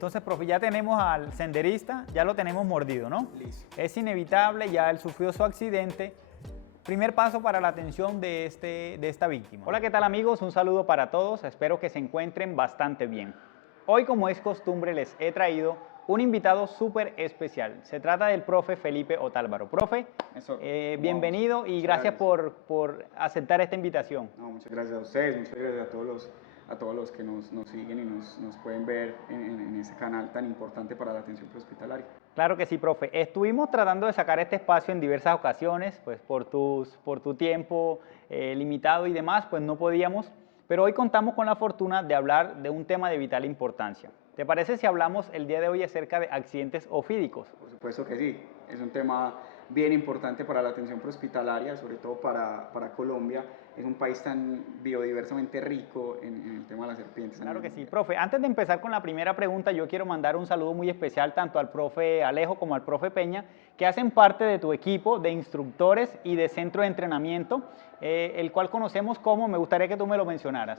Entonces, profe, ya tenemos al senderista, ya lo tenemos mordido, ¿no? Listo. Es inevitable, ya él sufrió su accidente. Primer paso para la atención de esta víctima. Hola, ¿qué tal amigos? Un saludo para todos, espero que se encuentren bastante bien. Hoy, como es costumbre, les he traído un invitado súper especial. Se trata del profe Felipe Otálvaro. Profe, bienvenido y gracias por aceptar esta invitación. No, muchas gracias a ustedes, muchas gracias a todos los que nos siguen y nos pueden ver en ese canal tan importante para la atención prehospitalaria. Claro que sí, profe. Estuvimos tratando de sacar este espacio en diversas ocasiones, pues por tu tiempo limitado y demás, pues no podíamos, pero hoy contamos con la fortuna de hablar de un tema de vital importancia. ¿Te parece si hablamos el día de hoy acerca de accidentes ofídicos? Por supuesto que sí, es un tema bien importante para la atención prehospitalaria, sobre todo para Colombia. Es un país tan biodiversamente rico en el tema de las serpientes. Claro que sí. Profe, antes de empezar con la primera pregunta, yo quiero mandar un saludo muy especial tanto al profe Alejo como al profe Peña, que hacen parte de tu equipo de instructores y de centro de entrenamiento, el cual conocemos como, me gustaría que tú me lo mencionaras.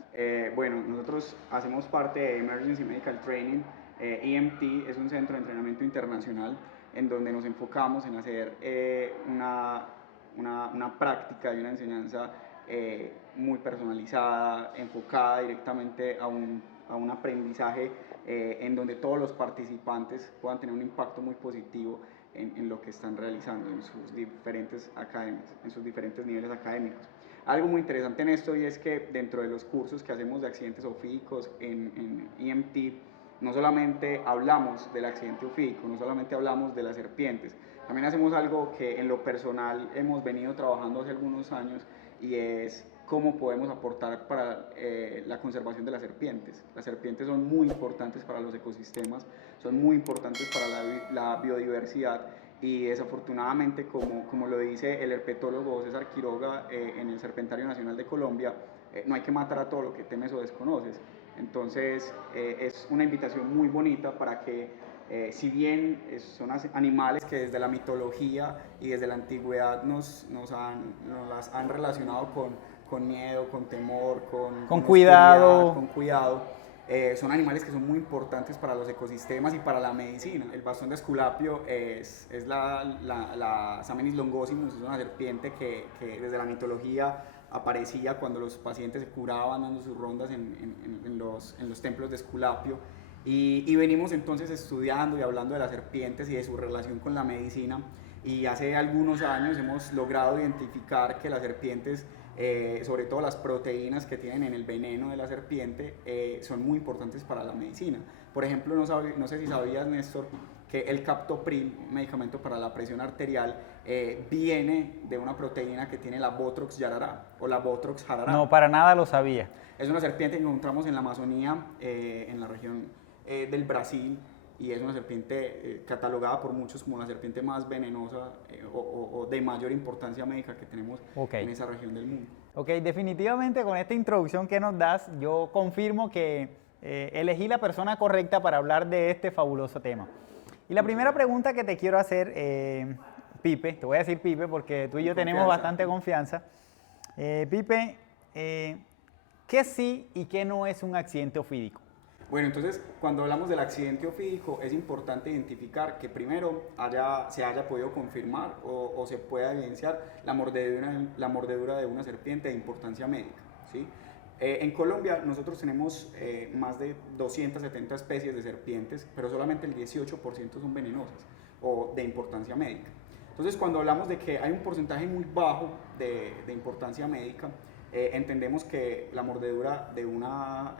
Bueno, nosotros hacemos parte de Emergency Medical Training. EMT es un centro de entrenamiento internacional en donde nos enfocamos en hacer una práctica y una enseñanza muy personalizada, enfocada directamente a un aprendizaje en donde todos los participantes puedan tener un impacto muy positivo en lo que están realizando en sus diferentes academias, en sus diferentes niveles académicos. Algo muy interesante en esto y es que dentro de los cursos que hacemos de accidentes ofídicos en EMT, no solamente hablamos del accidente ofídico, no solamente hablamos de las serpientes, también hacemos algo que en lo personal hemos venido trabajando hace algunos años y es cómo podemos aportar para la conservación de las serpientes. Las serpientes son muy importantes para los ecosistemas, son muy importantes para la biodiversidad y desafortunadamente, como lo dice el herpetólogo César Quiroga en el Serpentario Nacional de Colombia, no hay que matar a todo lo que temes o desconoces. Entonces es una invitación muy bonita para que si bien son animales que desde la mitología y desde la antigüedad nos las han relacionado con miedo, con temor, con cuidado, con cuidado, son animales que son muy importantes para los ecosistemas y para la medicina. El bastón de Esculapio es la Samenis longosimus, es una serpiente que desde la mitología aparecía cuando los pacientes se curaban dando sus rondas en los templos de Esculapio. Y venimos entonces estudiando y hablando de las serpientes y de su relación con la medicina. Y hace algunos años hemos logrado identificar que las serpientes, sobre todo las proteínas que tienen en el veneno de la serpiente, son muy importantes para la medicina. Por ejemplo, no sé si sabías, Néstor, que el captopril, un medicamento para la presión arterial, viene de una proteína que tiene la Botrox yarará o la Botrox jarará. No, para nada lo sabía. Es una serpiente que encontramos en la Amazonía, en la región del Brasil, y es una serpiente catalogada por muchos como la serpiente más venenosa o de mayor importancia médica que tenemos en esa región del mundo. Ok, definitivamente con esta introducción que nos das, yo confirmo que elegí la persona correcta para hablar de este fabuloso tema. Y la primera pregunta que te quiero hacer, Pipe, te voy a decir Pipe porque tú y yo tenemos bastante confianza. Pipe, ¿qué sí y qué no es un accidente ofídico? Bueno, entonces cuando hablamos del accidente ofídico es importante identificar que primero se haya podido confirmar o se pueda evidenciar la mordedura de una serpiente de importancia médica, ¿sí? En Colombia nosotros tenemos más de 270 especies de serpientes, pero solamente el 18% son venenosas o de importancia médica. Entonces cuando hablamos de que hay un porcentaje muy bajo de importancia médica, entendemos que la mordedura de una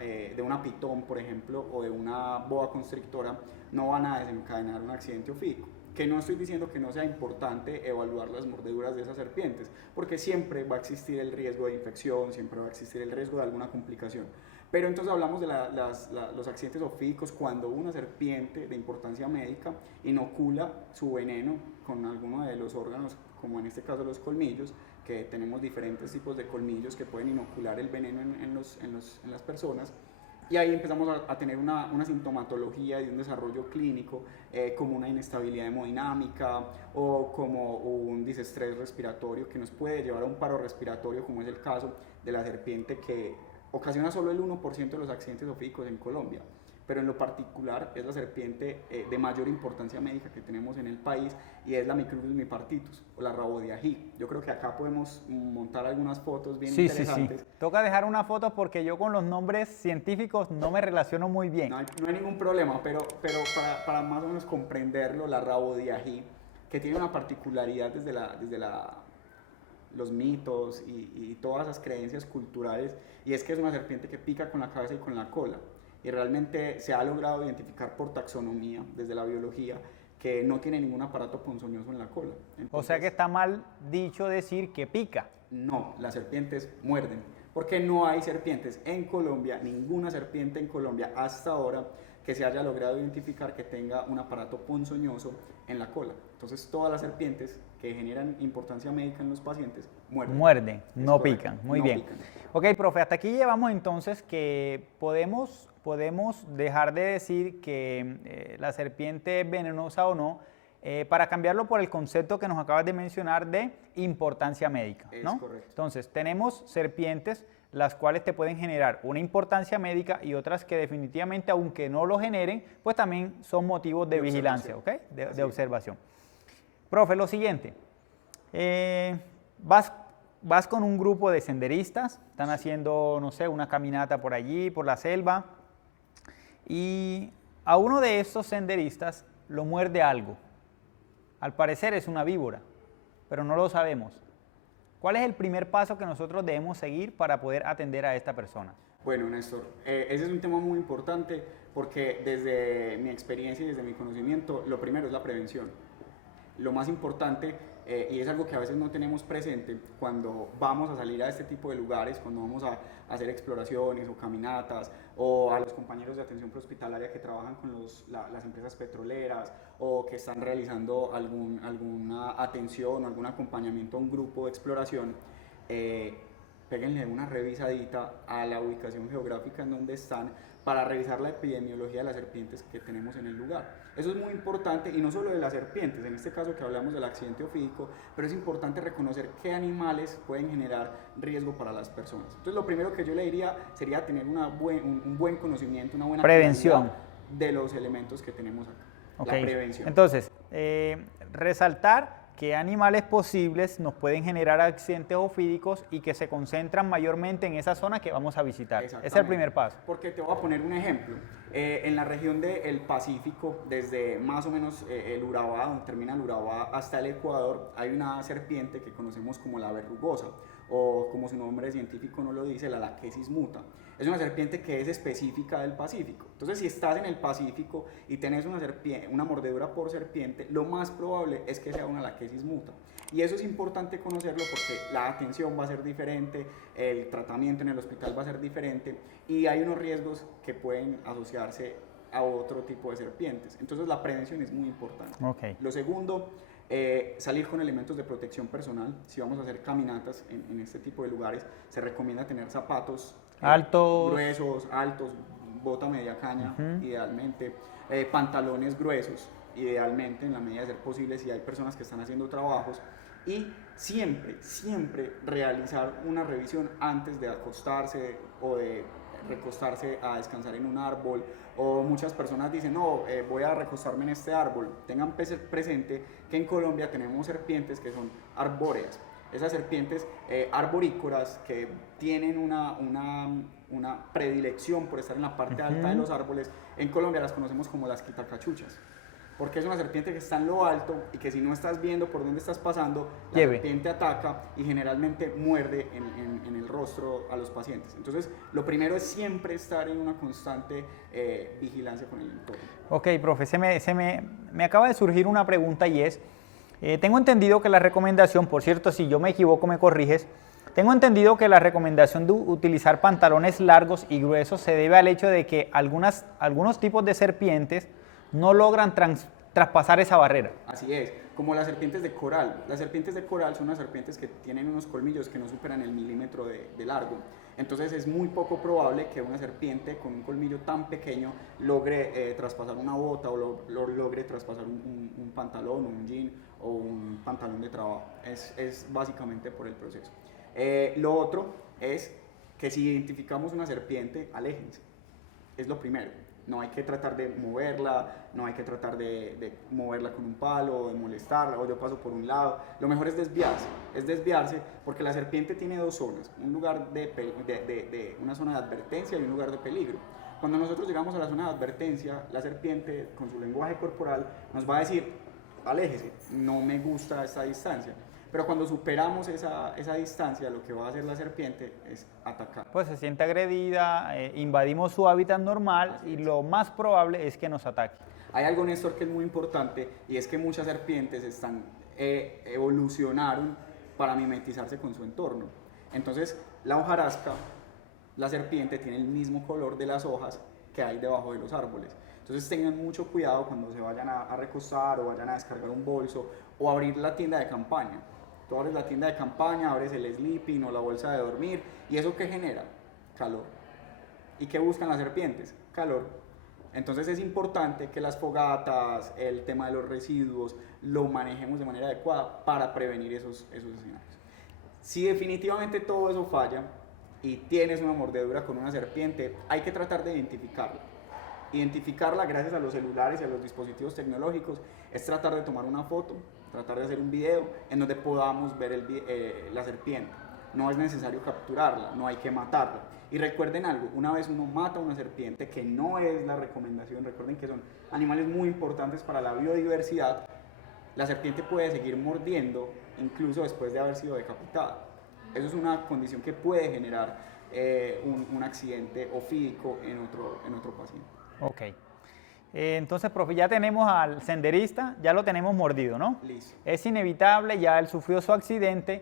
pitón, por ejemplo, o de una boa constrictora no van a desencadenar un accidente ofídico. Que no estoy diciendo que no sea importante evaluar las mordeduras de esas serpientes, porque siempre va a existir el riesgo de infección, siempre va a existir el riesgo de alguna complicación. Pero entonces hablamos de los accidentes ofídicos cuando una serpiente de importancia médica inocula su veneno con alguno de los órganos, como en este caso los colmillos, que tenemos diferentes tipos de colmillos que pueden inocular el veneno en las personas. Y ahí empezamos a tener una sintomatología y un desarrollo clínico, como una inestabilidad hemodinámica o como un disestrés respiratorio que nos puede llevar a un paro respiratorio, como es el caso de la serpiente que ocasiona solo el 1% de los accidentes ofídicos en Colombia. pero en lo particular es la serpiente de mayor importancia médica que tenemos en el país y es la Micrurus mipartitus o la rabo de ají. Yo creo que acá podemos montar algunas fotos bien interesantes. Sí. Toca dejar una foto porque yo con los nombres científicos no me relaciono muy bien. No hay ningún problema, pero para más o menos comprenderlo, la rabo de ají, que tiene una particularidad desde los mitos y todas esas creencias culturales, y es que es una serpiente que pica con la cabeza y con la cola. Y realmente se ha logrado identificar por taxonomía, desde la biología, que no tiene ningún aparato ponzoñoso en la cola. Entonces, o sea que está mal dicho decir que pica. No, las serpientes muerden, porque no hay serpientes en Colombia, ninguna serpiente en Colombia hasta ahora que se haya logrado identificar que tenga un aparato ponzoñoso en la cola. Entonces todas las serpientes que generan importancia médica en los pacientes muerden. Muerden, no pican. Muy no bien. Pican. Ok, profe, hasta aquí llevamos entonces que podemos dejar de decir que la serpiente es venenosa o no, para cambiarlo por el concepto que nos acabas de mencionar de importancia médica, ¿no? Es correcto. Entonces, tenemos serpientes las cuales te pueden generar una importancia médica y otras que definitivamente, aunque no lo generen, pues también son motivos de vigilancia, ¿ok? De observación. Profe, lo siguiente, vas con un grupo de senderistas, están haciendo, no sé, una caminata por allí, por la selva, y a uno de estos senderistas lo muerde algo. Al parecer es una víbora, pero no lo sabemos. ¿Cuál es el primer paso que nosotros debemos seguir para poder atender a esta persona? Bueno, Néstor, ese es un tema muy importante porque desde mi experiencia y desde mi conocimiento, lo primero es la prevención. Lo más importante, y es algo que a veces no tenemos presente, cuando vamos a salir a este tipo de lugares, cuando vamos a hacer exploraciones o caminatas, o a los compañeros de atención prehospitalaria que trabajan con las empresas petroleras, o que están realizando alguna atención o algún acompañamiento a un grupo de exploración, péguenle una revisadita a la ubicación geográfica en donde están para revisar la epidemiología de las serpientes que tenemos en el lugar. Eso es muy importante, y no solo de las serpientes, en este caso que hablamos del accidente ofídico, pero es importante reconocer qué animales pueden generar riesgo para las personas. Entonces lo primero que yo le diría sería tener un buen conocimiento, una buena prevención de los elementos que tenemos acá. Okay. La prevención. Entonces, resaltar qué animales posibles nos pueden generar accidentes ofídicos y que se concentran mayormente en esa zona que vamos a visitar. Ese es el primer paso. Porque te voy a poner un ejemplo. En la región del Pacífico, desde más o menos el Urabá, donde termina el Urabá, hasta el Ecuador, hay una serpiente que conocemos como la verrugosa, o como su nombre científico nos lo dice, la Lachesis muta. Es una serpiente que es específica del Pacífico. Entonces, si estás en el Pacífico y tenés una mordedura por serpiente, lo más probable es que sea una Lachesis muta. Y eso es importante conocerlo porque la atención va a ser diferente, el tratamiento en el hospital va a ser diferente, y hay unos riesgos que pueden asociarse a otro tipo de serpientes. Entonces, la prevención es muy importante. Okay. Lo segundo, salir con elementos de protección personal. Si vamos a hacer caminatas en este tipo de lugares, se recomienda tener zapatos altos, gruesos, altos, bota media caña, idealmente, pantalones gruesos, idealmente, en la medida de ser posible, si hay personas que están haciendo trabajos, y siempre realizar una revisión antes de acostarse o de recostarse a descansar en un árbol. O muchas personas dicen, no, voy a recostarme en este árbol. Tengan presente que en Colombia tenemos serpientes que son arbóreas. Esas serpientes arborícolas que tienen una predilección por estar en la parte alta de los árboles, en Colombia las conocemos como las quitacachuchas, porque es una serpiente que está en lo alto y que si no estás viendo por dónde estás pasando, la serpiente ataca y generalmente muerde en el rostro a los pacientes. Entonces, lo primero es siempre estar en una constante vigilancia con el entorno. Ok, profe, me acaba de surgir una pregunta, y es, tengo entendido que la recomendación, por cierto, si yo me equivoco me corriges, tengo entendido que la recomendación de utilizar pantalones largos y gruesos se debe al hecho de que algunos tipos de serpientes no logran traspasar esa barrera. Así es, como las serpientes de coral. Las serpientes de coral son unas serpientes que tienen unos colmillos que no superan el milímetro de largo. Entonces es muy poco probable que una serpiente con un colmillo tan pequeño logre traspasar una bota o logre traspasar un pantalón, un jean o un pantalón de trabajo. Es básicamente por el proceso. Lo otro es que si identificamos una serpiente, aléjense. Es lo primero. No hay que tratar de moverla, no hay que tratar de moverla con un palo, de molestarla, o yo paso por un lado. Lo mejor es desviarse porque la serpiente tiene dos zonas, un lugar una zona de advertencia y un lugar de peligro. Cuando nosotros llegamos a la zona de advertencia, la serpiente con su lenguaje corporal nos va a decir, aléjese, no me gusta esta distancia. Pero cuando superamos esa distancia, lo que va a hacer la serpiente es atacar. Pues se siente agredida, invadimos su hábitat normal y lo más probable es que nos ataque. Hay algo, Néstor, que es muy importante y es que muchas serpientes evolucionaron para mimetizarse con su entorno. Entonces, la hojarasca, la serpiente, tiene el mismo color de las hojas que hay debajo de los árboles. Entonces tengan mucho cuidado cuando se vayan a recostar o vayan a descargar un bolso o abrir la tienda de campaña. Tú abres la tienda de campaña, abres el sleeping o la bolsa de dormir, ¿y eso qué genera? Calor. ¿Y qué buscan las serpientes? Calor. Entonces es importante que las fogatas, el tema de los residuos, lo manejemos de manera adecuada para prevenir esos escenarios. Si definitivamente todo eso falla y tienes una mordedura con una serpiente, hay que tratar de identificarla gracias a los celulares y a los dispositivos tecnológicos, es tratar de tomar una foto, tratar de hacer un video en donde podamos ver la serpiente. No es necesario capturarla, no hay que matarla. Y recuerden algo, una vez uno mata a una serpiente, que no es la recomendación, recuerden que son animales muy importantes para la biodiversidad, la serpiente puede seguir mordiendo incluso después de haber sido decapitada. Eso es una condición que puede generar un accidente ofídico en otro paciente. Ok. Entonces, profe, ya tenemos al senderista, ya lo tenemos mordido, ¿no? Listo. Es inevitable, ya él sufrió su accidente.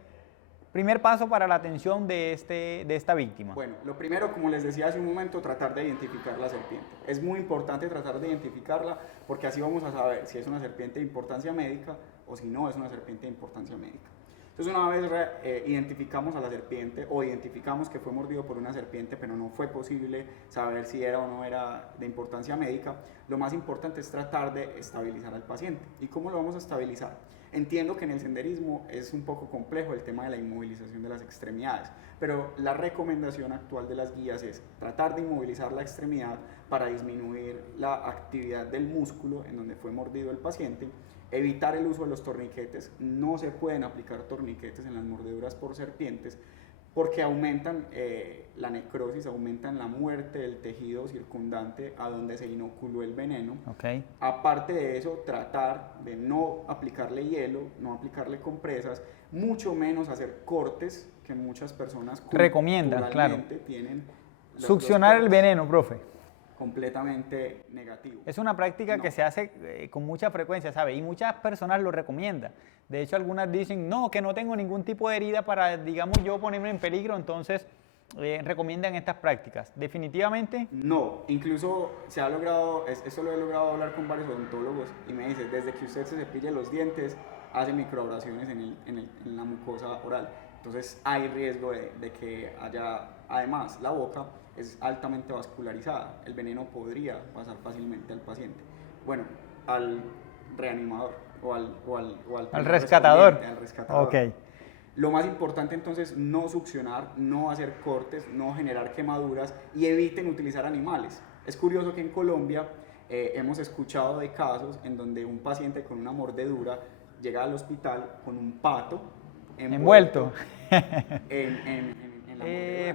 Primer paso para la atención de esta víctima. Bueno, lo primero, como les decía hace un momento, tratar de identificar la serpiente. Es muy importante tratar de identificarla porque así vamos a saber si es una serpiente de importancia médica o si no es una serpiente de importancia médica. Entonces, una vez identificamos a la serpiente o identificamos que fue mordido por una serpiente, pero no fue posible saber si era o no era de importancia médica, lo más importante es tratar de estabilizar al paciente. ¿Y cómo lo vamos a estabilizar? Entiendo que en el senderismo es un poco complejo el tema de la inmovilización de las extremidades, pero la recomendación actual de las guías es tratar de inmovilizar la extremidad para disminuir la actividad del músculo en donde fue mordido el paciente, evitar el uso de los torniquetes. No se pueden aplicar torniquetes en las mordeduras por serpientes porque aumentan la necrosis, aumentan la muerte del tejido circundante a donde se inoculó el veneno. Okay. Aparte de eso, tratar de no aplicarle hielo, no aplicarle compresas, mucho menos hacer cortes que muchas personas recomiendan, claro. Tienen succionar el veneno, profe. Completamente negativo. Es una práctica que se hace con mucha frecuencia, ¿sabe? Y muchas personas lo recomiendan. De hecho, algunas dicen, no, que no tengo ningún tipo de herida para, digamos, yo ponerme en peligro, entonces recomiendan estas prácticas. ¿Definitivamente? No, incluso se ha logrado, esto lo he logrado hablar con varios odontólogos y me dicen, desde que usted se cepille los dientes, hace microabrasiones en la mucosa oral. Entonces hay riesgo de que haya, además, la boca es altamente vascularizada, el veneno podría pasar fácilmente al paciente. Bueno, al reanimador o al rescatador. Al rescatador. Okay. Lo más importante entonces, no succionar, no hacer cortes, no generar quemaduras y eviten utilizar animales. Es curioso que en Colombia hemos escuchado de casos en donde un paciente con una mordedura llega al hospital con un pato envuelto en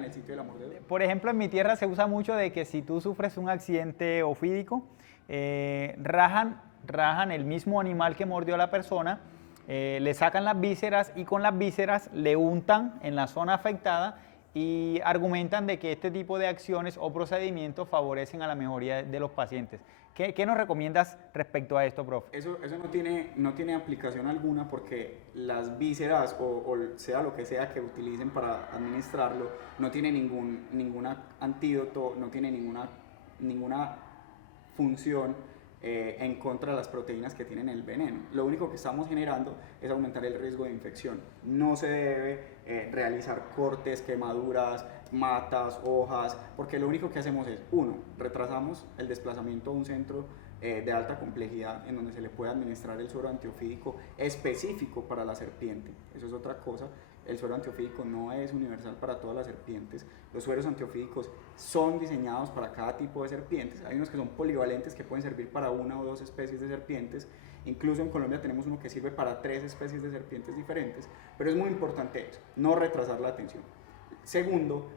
el sitio de la mordedura. Por ejemplo, en mi tierra se usa mucho de que si tú sufres un accidente ofídico, rajan el mismo animal que mordió a la persona, le sacan las vísceras y con las vísceras le untan en la zona afectada y argumentan de que este tipo de acciones o procedimientos favorecen a la mejoría de los pacientes. ¿Qué nos recomiendas respecto a esto, profe? Eso no tiene aplicación alguna porque las vísceras o sea lo que sea que utilicen para administrarlo no tiene ningún antídoto, no tiene ninguna función en contra de las proteínas que tienen el veneno. Lo único que estamos generando es aumentar el riesgo de infección. No se debe realizar cortes, quemaduras, matas, hojas, porque lo único que hacemos es, uno, retrasamos el desplazamiento a un centro de alta complejidad en donde se le puede administrar el suero antiofídico específico para la serpiente. Eso es otra cosa. El suero antiofídico no es universal para todas las serpientes. Los sueros antiofídicos son diseñados para cada tipo de serpientes. Hay unos que son polivalentes que pueden servir para una o dos especies de serpientes. Incluso en Colombia tenemos uno que sirve para 3 especies de serpientes diferentes. Pero es muy importante eso, no retrasar la atención. Segundo,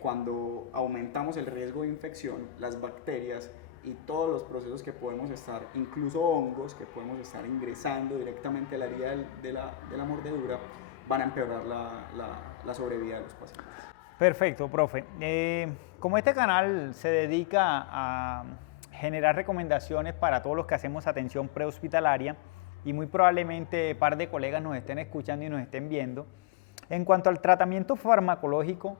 cuando aumentamos el riesgo de infección, las bacterias y todos los procesos que podemos estar, incluso hongos que podemos estar ingresando directamente a la herida de la mordedura, van a empeorar la sobrevida de los pacientes. Perfecto, profe. Como este canal se dedica a generar recomendaciones para todos los que hacemos atención prehospitalaria y muy probablemente un par de colegas nos estén escuchando y nos estén viendo, en cuanto al tratamiento farmacológico,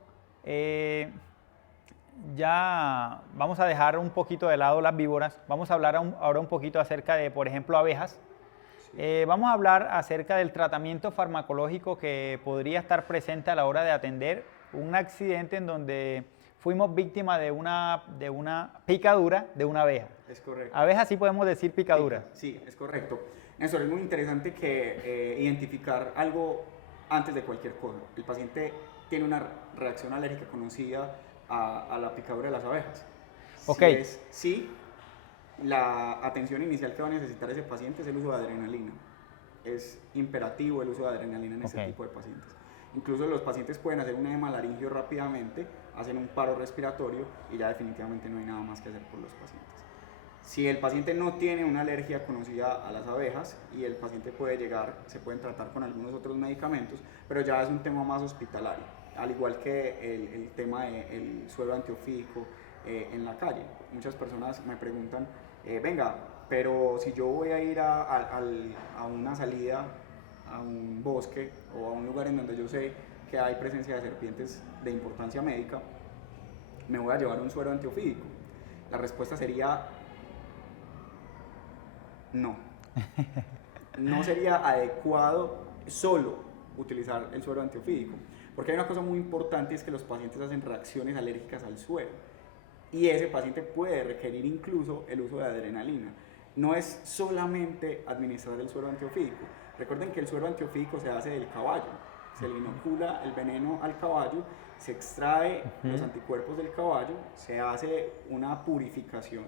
ya vamos a dejar un poquito de lado las víboras, vamos a hablar ahora un poquito acerca de, por ejemplo, abejas. Vamos a hablar acerca del tratamiento farmacológico que podría estar presente a la hora de atender un accidente en donde fuimos víctimas de una picadura de una abeja. Es correcto. Abeja sí podemos decir picadura. Sí, es correcto. Néstor, es muy interesante que identificar algo antes de cualquier cosa. El paciente tiene una reacción alérgica conocida a la picadura de las abejas. Ok. Sí, la atención inicial que va a necesitar ese paciente es el uso de adrenalina. Es imperativo el uso de adrenalina en este tipo de pacientes. Incluso los pacientes pueden hacer un edema laringio rápidamente, hacen un paro respiratorio y ya definitivamente no hay nada más que hacer por los pacientes. Si el paciente no tiene una alergia conocida a las abejas y el paciente puede llegar, se pueden tratar con algunos otros medicamentos, pero ya es un tema más hospitalario, al igual que el tema del suero antiofídico en la calle. Muchas personas me preguntan, venga, pero si yo voy a ir a una salida, a un bosque o a un lugar en donde yo sé que hay presencia de serpientes de importancia médica, ¿me voy a llevar un suero antiofídico? La respuesta sería no. No sería adecuado solo utilizar el suero antiofídico, porque hay una cosa muy importante, es que los pacientes hacen reacciones alérgicas al suero y ese paciente puede requerir incluso el uso de adrenalina. No es solamente administrar el suero antiofídico. Recuerden que el suero antiofídico se hace del caballo, se le inocula el veneno al caballo, se extrae los anticuerpos del caballo, se hace una purificación,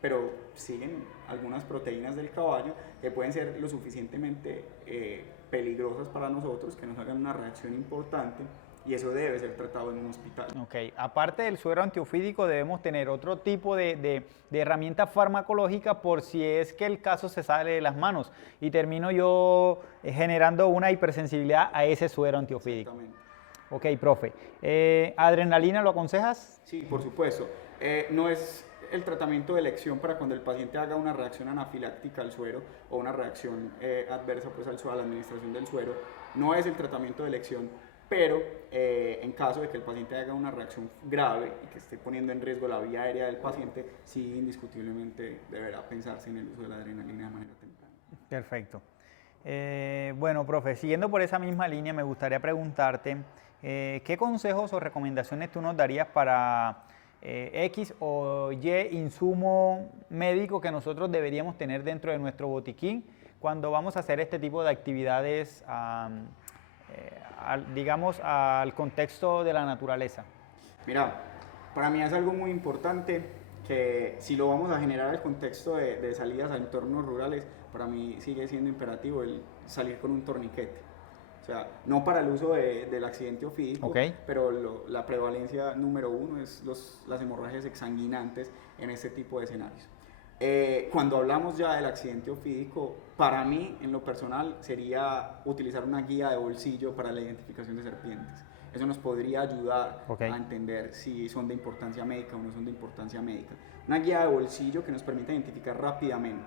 pero siguen algunas proteínas del caballo que pueden ser lo suficientemente peligrosas para nosotros, que nos hagan una reacción importante, y eso debe ser tratado en un hospital. Ok, aparte del suero antiofídico debemos tener otro tipo de herramienta farmacológica por si es que el caso se sale de las manos y termino yo generando una hipersensibilidad a ese suero antiofídico. Exactamente. Ok, profe. ¿Adrenalina lo aconsejas? Sí, por supuesto. No es el tratamiento de elección para cuando el paciente haga una reacción anafiláctica al suero o una reacción adversa pues, a la administración del suero. No es el tratamiento de elección, pero en caso de que el paciente haga una reacción grave y que esté poniendo en riesgo la vía aérea del paciente, sí indiscutiblemente deberá pensarse en el uso de la adrenalina de manera temprana. Perfecto. Bueno, profe, siguiendo por esa misma línea, me gustaría preguntarte ¿qué consejos o recomendaciones tú nos darías para X o Y insumo médico que nosotros deberíamos tener dentro de nuestro botiquín cuando vamos a hacer este tipo de actividades, digamos, al contexto de la naturaleza? Mira, para mí es algo muy importante que si lo vamos a generar al contexto de salidas a entornos rurales, para mí sigue siendo imperativo el salir con un torniquete. O sea, no para el uso del accidente ofídico, pero la prevalencia número 1 es las hemorragias exsanguinantes en este tipo de escenarios. Cuando hablamos ya del accidente ofídico, para mí, en lo personal, sería utilizar una guía de bolsillo para la identificación de serpientes. Eso nos podría ayudar a entender si son de importancia médica o no son de importancia médica. Una guía de bolsillo que nos permita identificar rápidamente.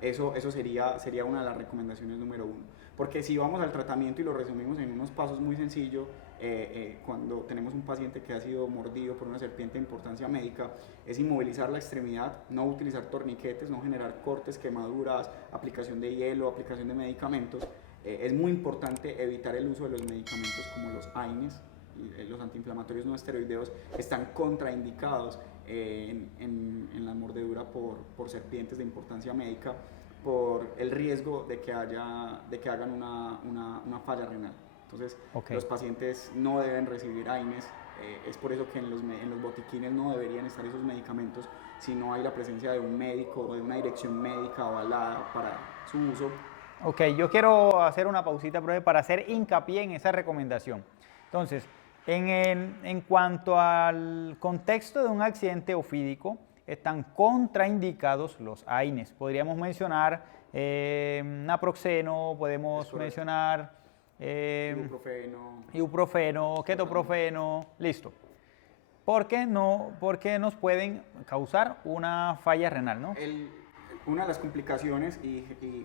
Eso sería una de las recomendaciones número 1. Porque si vamos al tratamiento y lo resumimos en unos pasos muy sencillos, cuando tenemos un paciente que ha sido mordido por una serpiente de importancia médica, es inmovilizar la extremidad, no utilizar torniquetes, no generar cortes, quemaduras, aplicación de hielo, aplicación de medicamentos. Es muy importante evitar el uso de los medicamentos como los AINES, los antiinflamatorios no esteroideos están contraindicados en la mordedura por serpientes de importancia médica, por el riesgo de que hagan una falla renal. Entonces, los pacientes no deben recibir AINES. Es por eso que en los botiquines no deberían estar esos medicamentos si no hay la presencia de un médico o de una dirección médica avalada para su uso. Ok, yo quiero hacer una pausita, profe, para hacer hincapié en esa recomendación. Entonces, en cuanto al contexto de un accidente ofídico, están contraindicados los AINES. Podríamos mencionar naproxeno, podemos mencionar ibuprofeno, ketoprofeno, listo. Porque nos pueden causar una falla renal, ¿no? Una de las complicaciones, y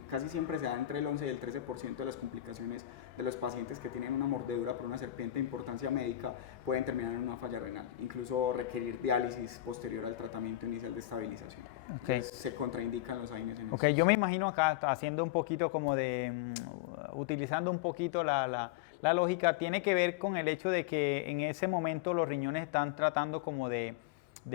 casi siempre se da entre el 11 y el 13% de las complicaciones de los pacientes que tienen una mordedura por una serpiente de importancia médica, pueden terminar en una falla renal, incluso requerir diálisis posterior al tratamiento inicial de estabilización. Okay. Se contraindican los AINES en eso. Yo me imagino acá haciendo un poquito como de, utilizando un poquito la lógica, tiene que ver con el hecho de que en ese momento los riñones están tratando como de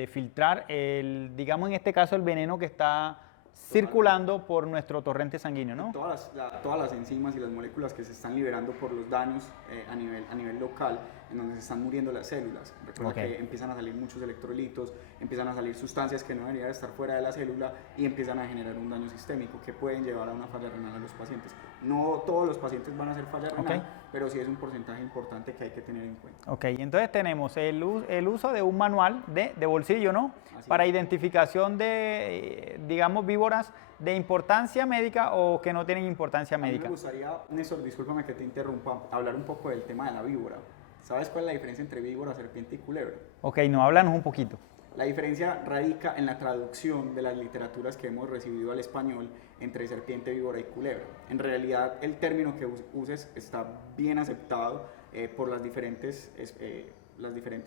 filtrar, digamos en este caso el veneno que está circulando por nuestro torrente sanguíneo, ¿no? Todas las enzimas y las moléculas que se están liberando por los daños a nivel local, en donde se están muriendo las células. Recuerda que empiezan a salir muchos electrolitos, empiezan a salir sustancias que no deberían estar fuera de la célula y empiezan a generar un daño sistémico que pueden llevar a una falla renal a los pacientes. No todos los pacientes van a hacer falla renal, pero sí es un porcentaje importante que hay que tener en cuenta. Ok, entonces tenemos el uso de un manual de bolsillo, ¿no? Para identificación de, digamos, víboras de importancia médica o que no tienen importancia médica. A mí me gustaría, Néstor, discúlpame que te interrumpa, hablar un poco del tema de la víbora. ¿Sabes cuál es la diferencia entre víbora, serpiente y culebra? Ok, no, háblanos un poquito. La diferencia radica en la traducción de las literaturas que hemos recibido al español entre serpiente, víbora y culebra. En realidad, el término que uses está bien aceptado por las diferentes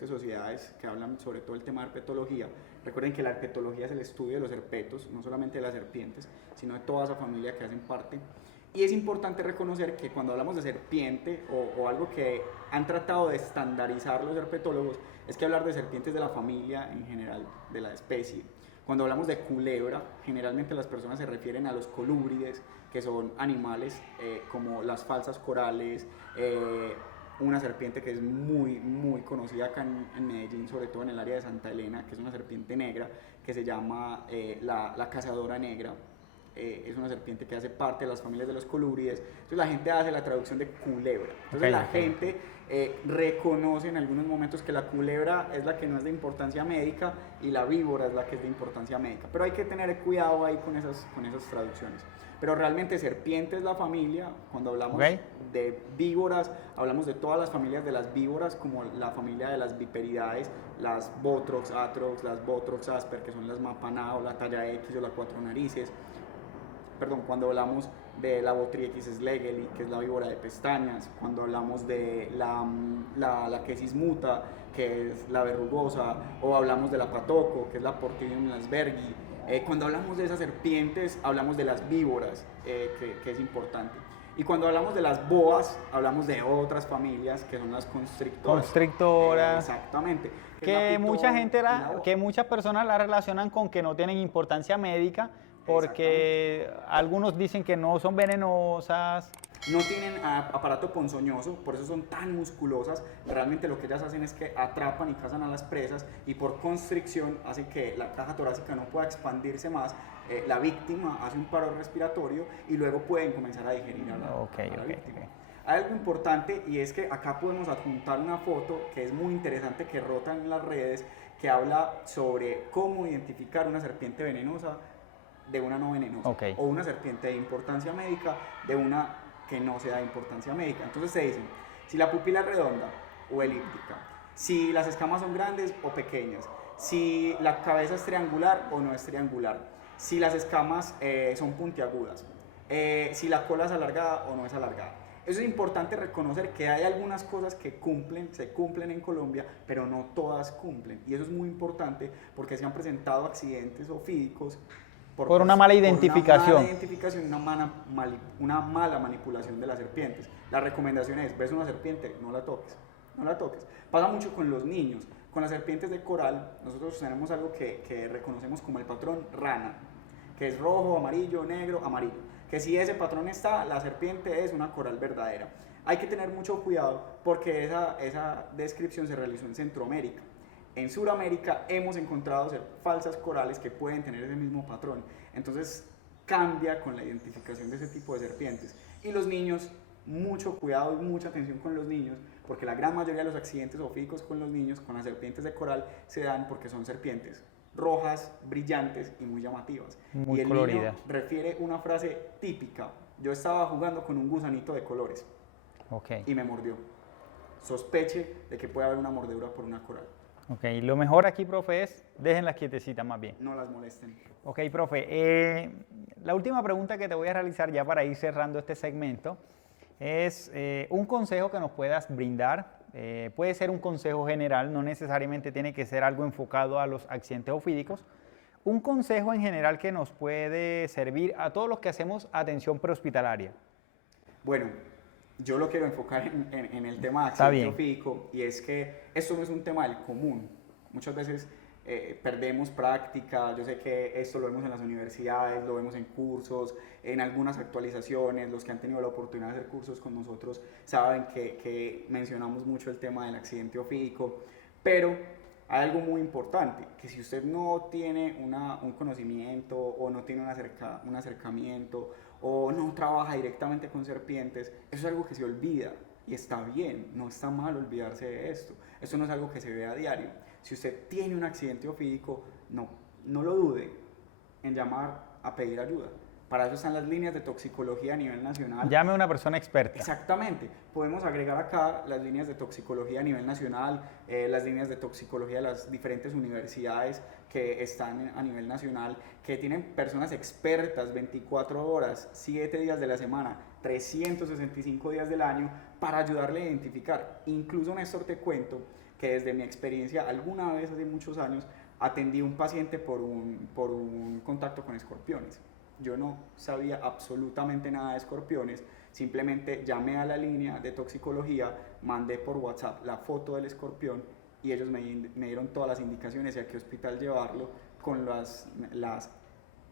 sociedades que hablan sobre todo el tema de herpetología. Recuerden que la herpetología es el estudio de los herpetos, no solamente de las serpientes, sino de toda esa familia que hacen parte. Y es importante reconocer que cuando hablamos de serpiente o algo que han tratado de estandarizar los herpetólogos, es que hablar de serpientes de la familia en general, de la especie. Cuando hablamos de culebra, generalmente las personas se refieren a los colúbrides, que son animales como las falsas corales, una serpiente que es muy conocida acá en Medellín, sobre todo en el área de Santa Elena, que es una serpiente negra, que se llama la cazadora negra. Es una serpiente que hace parte de las familias de los colúbrides. Entonces la gente hace la traducción de culebra. Entonces la gente reconoce en algunos momentos que la culebra es la que no es de importancia médica y la víbora es la que es de importancia médica. Pero hay que tener cuidado ahí con esas traducciones. Pero realmente serpiente es la familia. Cuando hablamos de víboras, hablamos de todas las familias de las víboras, como la familia de las viperidaes, las Botrox, Atrox, las Botrox asper, que son las Mapaná o la talla X o la cuatro narices. Perdón, cuando hablamos de la Botrytis schlegeli, que es la víbora de pestañas, cuando hablamos de la Quesis muta, que es la verrugosa, o hablamos de la Patoco, que es la Portidium lasbergi. Cuando hablamos de esas serpientes, hablamos de las víboras, que es importante. Y cuando hablamos de las boas, hablamos de otras familias, que son las constrictoras. Constrictoras. Exactamente. Que muchas personas la relacionan con que no tienen importancia médica, porque algunos dicen que no son venenosas. No tienen aparato ponzoñoso, por eso son tan musculosas. Realmente lo que ellas hacen es que atrapan y cazan a las presas y por constricción hace que la caja torácica no pueda expandirse más. La víctima hace un paro respiratorio y luego pueden comenzar a digerir a la víctima. Hay algo importante y es que acá podemos adjuntar una foto que es muy interesante que rota en las redes, que habla sobre cómo identificar una serpiente venenosa de una no venenosa, o una serpiente de importancia médica de una que no sea de importancia médica. Entonces se dicen, si la pupila es redonda o elíptica, si las escamas son grandes o pequeñas, si la cabeza es triangular o no es triangular, si las escamas son puntiagudas, si la cola es alargada o no es alargada. Eso es importante reconocer que hay algunas cosas que se cumplen en Colombia, pero no todas cumplen. Y eso es muy importante porque se han presentado accidentes ofídicos por una mala identificación. Una mala manipulación de las serpientes. La recomendación es, ves una serpiente, no la toques. Pasa mucho con los niños. Con las serpientes de coral, nosotros tenemos algo que reconocemos como el patrón rana, que es rojo, amarillo, negro, amarillo. Que si ese patrón está, la serpiente es una coral verdadera. Hay que tener mucho cuidado porque esa descripción se realizó en Centroamérica. En Sudamérica hemos encontrado falsas corales que pueden tener ese mismo patrón. Entonces cambia con la identificación de ese tipo de serpientes. Y los niños, mucho cuidado y mucha atención con los niños, porque la gran mayoría de los accidentes ofídicos con los niños, con las serpientes de coral, se dan porque son serpientes rojas, brillantes y muy llamativas. Muy y el coloridas. niño refiere una frase típica: yo estaba jugando con un gusanito de colores y me mordió. Sospeche de que puede haber una mordedura por una coral. Ok, lo mejor aquí, profe, es déjenlas quietecitas más bien. No las molesten. Ok, profe, la última pregunta que te voy a realizar ya para ir cerrando este segmento es un consejo que nos puedas brindar. Puede ser un consejo general, no necesariamente tiene que ser algo enfocado a los accidentes ofídicos. Un consejo en general que nos puede servir a todos los que hacemos atención prehospitalaria. Bueno, yo lo quiero enfocar en el tema de accidente ofídico, y es que esto no es un tema del común. Muchas veces perdemos práctica. Yo sé que esto lo vemos en las universidades, lo vemos en cursos, en algunas actualizaciones. Los que han tenido la oportunidad de hacer cursos con nosotros saben que mencionamos mucho el tema del accidente ofídico, pero hay algo muy importante, que si usted no tiene un conocimiento o no tiene un acercamiento o no trabaja directamente con serpientes, eso es algo que se olvida, y está bien, no está mal olvidarse de esto. Esto no es algo que se ve a diario. Si usted tiene un accidente ofídico, no lo dude en llamar a pedir ayuda. Para eso están las líneas de toxicología a nivel nacional. Llame a una persona experta. Exactamente. Podemos agregar acá las líneas de toxicología a nivel nacional, las líneas de toxicología de las diferentes universidades que están a nivel nacional, que tienen personas expertas 24 horas, 7 días de la semana, 365 días del año, para ayudarle a identificar. Incluso, Néstor, te cuento que desde mi experiencia, alguna vez hace muchos años, atendí a un paciente por un contacto con escorpiones. Yo no sabía absolutamente nada de escorpiones, simplemente llamé a la línea de toxicología, mandé por WhatsApp la foto del escorpión y ellos me dieron todas las indicaciones de a qué hospital llevarlo con las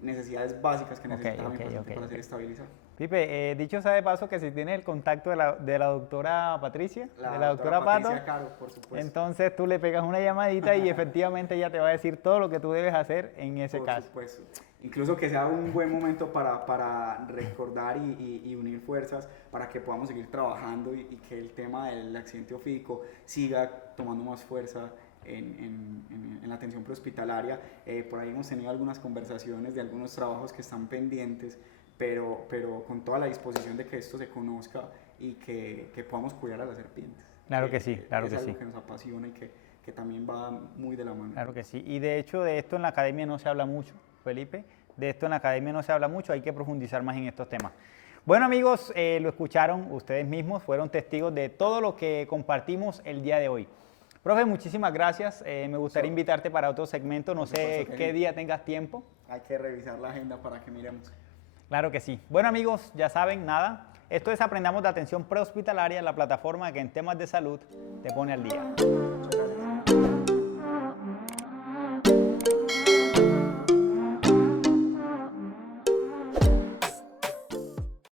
necesidades básicas que necesitaba mi paciente para ser estabilizado. Pipe, dicho sea de paso que si tiene el contacto de la doctora Patricia, de la doctora Pato, Caro, por supuesto. Entonces tú le pegas una llamadita y efectivamente ella te va a decir todo lo que tú debes hacer en ese caso. Por supuesto. Incluso que sea un buen momento para recordar y unir fuerzas para que podamos seguir trabajando y que el tema del accidente ofídico siga tomando más fuerza en la atención prehospitalaria. Por ahí hemos tenido algunas conversaciones de algunos trabajos que están pendientes, pero con toda la disposición de que esto se conozca y que podamos cuidar a las serpientes. Claro que sí, claro que sí. Es algo que nos apasiona y que también va muy de la mano. Claro que sí, y de hecho de esto en la academia no se habla mucho, Felipe, de esto en la academia no se habla mucho, hay que profundizar más en estos temas. Bueno, amigos, lo escucharon ustedes mismos, fueron testigos de todo lo que compartimos el día de hoy. Profe, muchísimas gracias, me gustaría invitarte para otro segmento, no sé qué día tengas tiempo. Hay que revisar la agenda para que miremos. Claro que sí. Bueno, amigos, ya saben, nada, esto es Aprendamos de Atención Prehospitalaria, la plataforma que en temas de salud te pone al día. Muchas gracias.